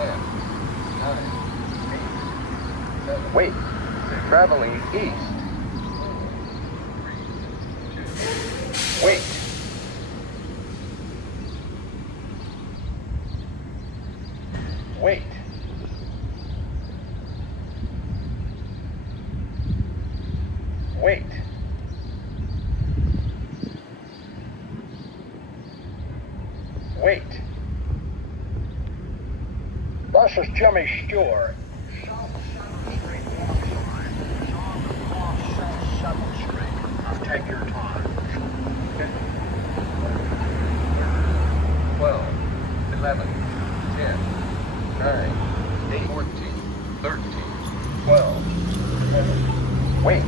10, 9, 8, 7. Wait. Traveling east. Wait. Wait. Wait. Wait. This is Jimmy Stewart. Take your time. 12, 11, 10, 9, 8, 14, 13, 12, 11. Wait.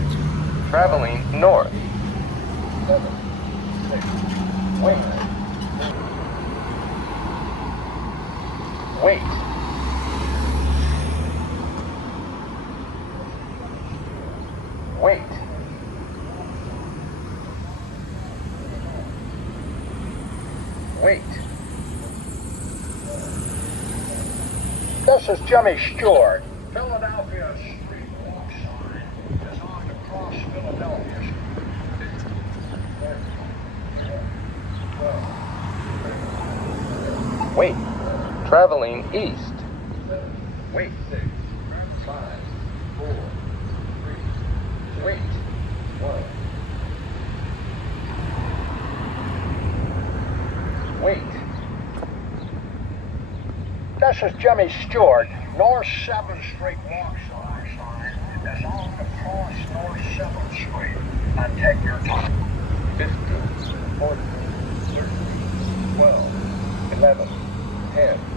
Traveling north. 7, 6. Wait. Wait. Wait. Wait. This is Jimmy Stewart. Philadelphia street walk sign is on the cross Philadelphia Street. Wait. Traveling east. Wait. 6, 5, 4, 3. Wait. 1. Wait. This is Jimmy Stewart. North 7th Street walk sign is on the cross North 7th Street. And take your time. 15, 14, 13, 12, 11, 10.